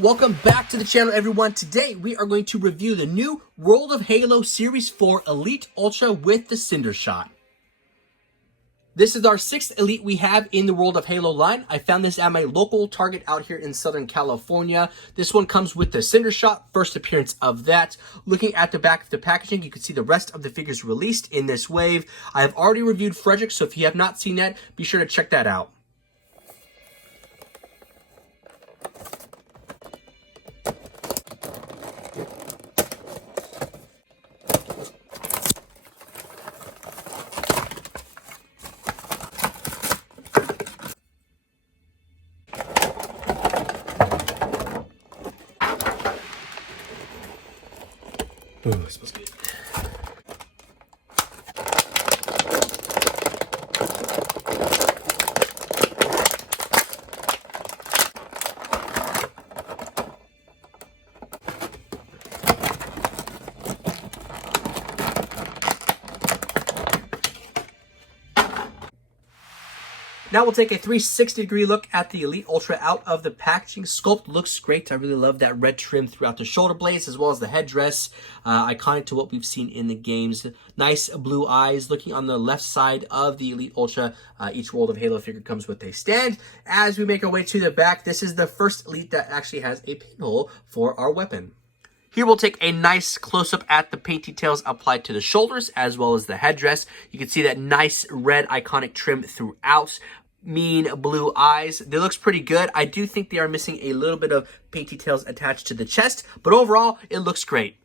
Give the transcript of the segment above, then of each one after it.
Welcome back to the channel, everyone. Today we are going to review the new World of Halo Series 4 Elite Ultra with the Cindershot. This is our 6th Elite we have in the World of Halo line. I found this at my local Target out here in Southern California. This one comes with the Cindershot, first appearance of that. Looking at the back of the packaging, you can see the rest of the figures released in this wave. I have already reviewed Frederick, so if you have not seen that, be sure to check that out. Oh, it smells good. Now we'll take a 360-degree look at the Elite Ultra out of the packaging. Sculpt looks great. I really love that red trim throughout the shoulder blades as well as the headdress. Iconic to what we've seen in the games. Nice blue eyes. Looking on the left side of the Elite Ultra, each World of Halo figure comes with a stand. As we make our way to the back, this is the first Elite that actually has a pinhole for our weapon. Here we'll take a nice close-up at the paint details applied to the shoulders as well as the headdress. You can see that nice red iconic trim throughout. Mean blue eyes. They looks pretty good. I do think they are missing a little bit of paint details attached to the chest, but overall, it looks great.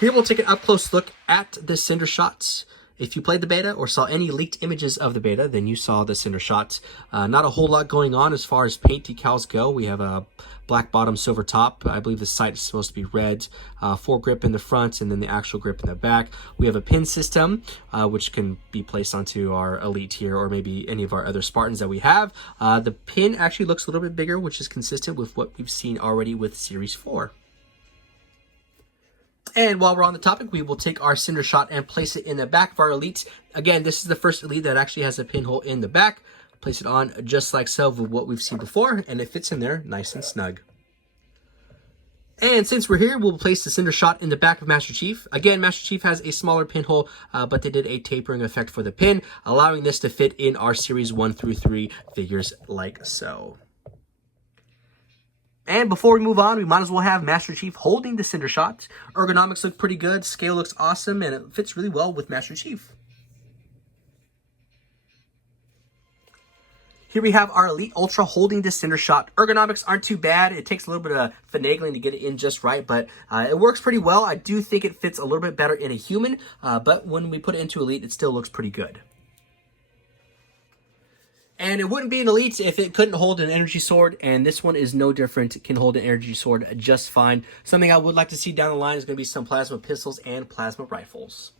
Here we'll take an up-close look at the Cindershot. If you played the beta or saw any leaked images of the beta, then you saw the Cindershot. Not a whole lot going on as far as paint decals go. We have a black bottom, silver top. I believe the sight is supposed to be red. Foregrip in the front and then the actual grip in the back. We have a pin system, which can be placed onto our Elite here or maybe any of our other Spartans that we have. The pin actually looks a little bit bigger, which is consistent with what we've seen already with Series 4. And while we're on the topic, we will take our Cindershot and place it in the back of our Elite. Again, this is the first Elite that actually has a pinhole in the back. Place it on just like so with what we've seen before, and it fits in there nice and snug. And since we're here, we'll place the Cindershot in the back of Master Chief. Again, Master Chief has a smaller pinhole, but they did a tapering effect for the pin, allowing this to fit in our Series 1 through 3 figures like so. And before we move on, we might as well have Master Chief holding the Cindershot. Ergonomics look pretty good, scale looks awesome, and it fits really well with Master Chief. Here we have our Elite Ultra holding the Cindershot. Ergonomics aren't too bad. It takes a little bit of finagling to get it in just right, but it works pretty well. I do think it fits a little bit better in a human, but when we put it into Elite, it still looks pretty good. And it wouldn't be an Elite if it couldn't hold an energy sword, and this one is no different. It can hold an energy sword just fine. Something I would like to see down the line is going to be some plasma pistols and plasma rifles.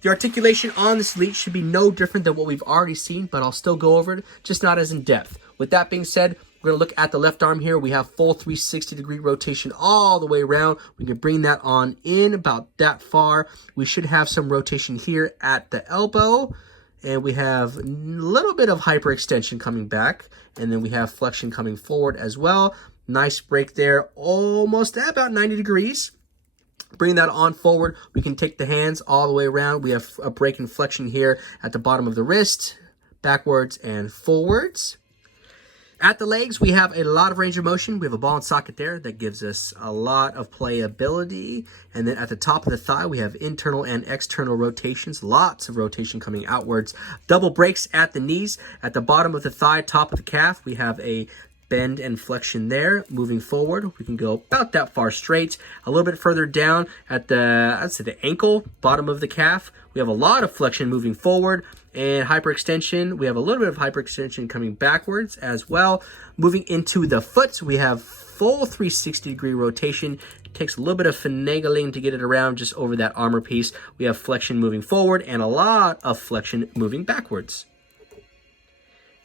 The articulation on this Elite should be no different than what we've already seen, but I'll still go over it, just not as in depth. With that being said, we're going to look at the left arm here. We have full 360-degree rotation all the way around. We can bring that on in about that far. We should have some rotation here at the elbow. And we have a little bit of hyperextension coming back. And then we have flexion coming forward as well. Nice break there, almost at about 90 degrees. Bring that on forward. We can take the hands all the way around. We have a break and flexion here at the bottom of the wrist, backwards and forwards. At the legs, we have a lot of range of motion. We have a ball and socket there that gives us a lot of playability. And then at the top of the thigh, we have internal and external rotations. Lots of rotation coming outwards. Double breaks at the knees. At the bottom of the thigh, top of the calf, we have a bend and flexion there. Moving forward, we can go about that far straight. A little bit further down at the ankle, bottom of the calf, we have a lot of flexion moving forward. And hyperextension, we have a little bit of hyperextension coming backwards as well. Moving into the foot, we have full 360-degree rotation. It takes a little bit of finagling to get it around just over that armor piece. We have flexion moving forward and a lot of flexion moving backwards.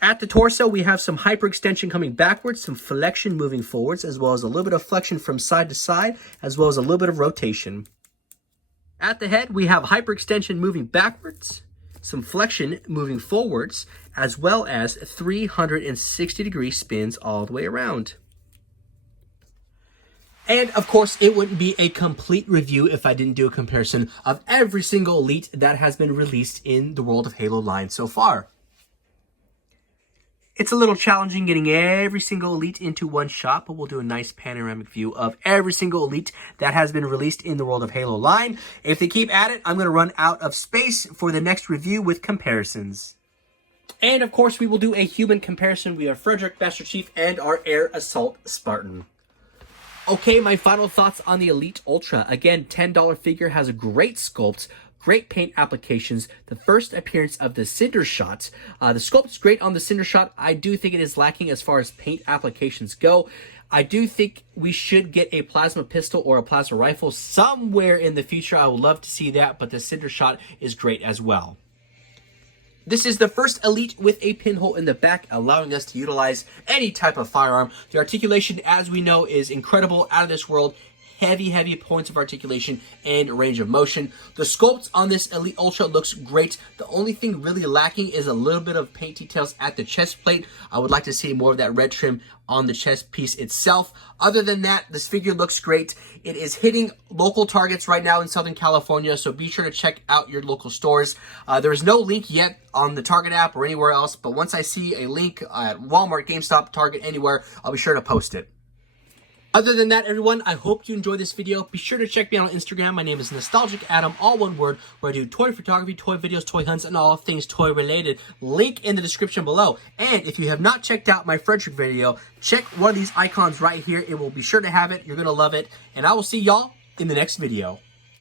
At the torso, we have some hyperextension coming backwards, some flexion moving forwards, as well as a little bit of flexion from side to side, as well as a little bit of rotation. At the head, we have hyperextension moving backwards, some flexion moving forwards, as well as 360-degree spins all the way around. And of course, it wouldn't be a complete review if I didn't do a comparison of every single Elite that has been released in the World of Halo line so far. It's a little challenging getting every single Elite into one shot, but we'll do a nice panoramic view of every single Elite that has been released in the World of Halo line. If they keep at it, I'm going to run out of space for the next review with comparisons. And of course, we will do a human comparison. We have Frederick, Master Chief, and our Air Assault Spartan. Okay, my final thoughts on the Elite Ultra. Again, $10 figure has a great sculpt, great paint applications. The first appearance of the Cindershot. The sculpt is great on the Cindershot. I do think it is lacking as far as paint applications go. I do think we should get a plasma pistol or a plasma rifle somewhere in the future. I would love to see that, but the Cindershot is great as well. This is the first Elite with a pinhole in the back, allowing us to utilize any type of firearm. The articulation, as we know, is incredible, out of this world. Heavy points of articulation and range of motion. The sculpt on this Elite Ultra looks great. The only thing really lacking is a little bit of paint details at the chest plate. I would like to see more of that red trim on the chest piece itself. Other than that, this figure looks great. It is hitting local targets right now in Southern California, so be sure to check out your local stores. There is no link yet on the Target app or anywhere else, but once I see a link at Walmart, GameStop, Target, anywhere, I'll be sure to post it. Other than that, everyone, I hope you enjoyed this video. Be sure to check me out on Instagram. My name is Nostalgic Adam, all one word, where I do toy photography, toy videos, toy hunts, and all things toy related. Link in the description below. And if you have not checked out my Frederick video, check one of these icons right here. It will be sure to have it. You're going to love it. And I will see y'all in the next video.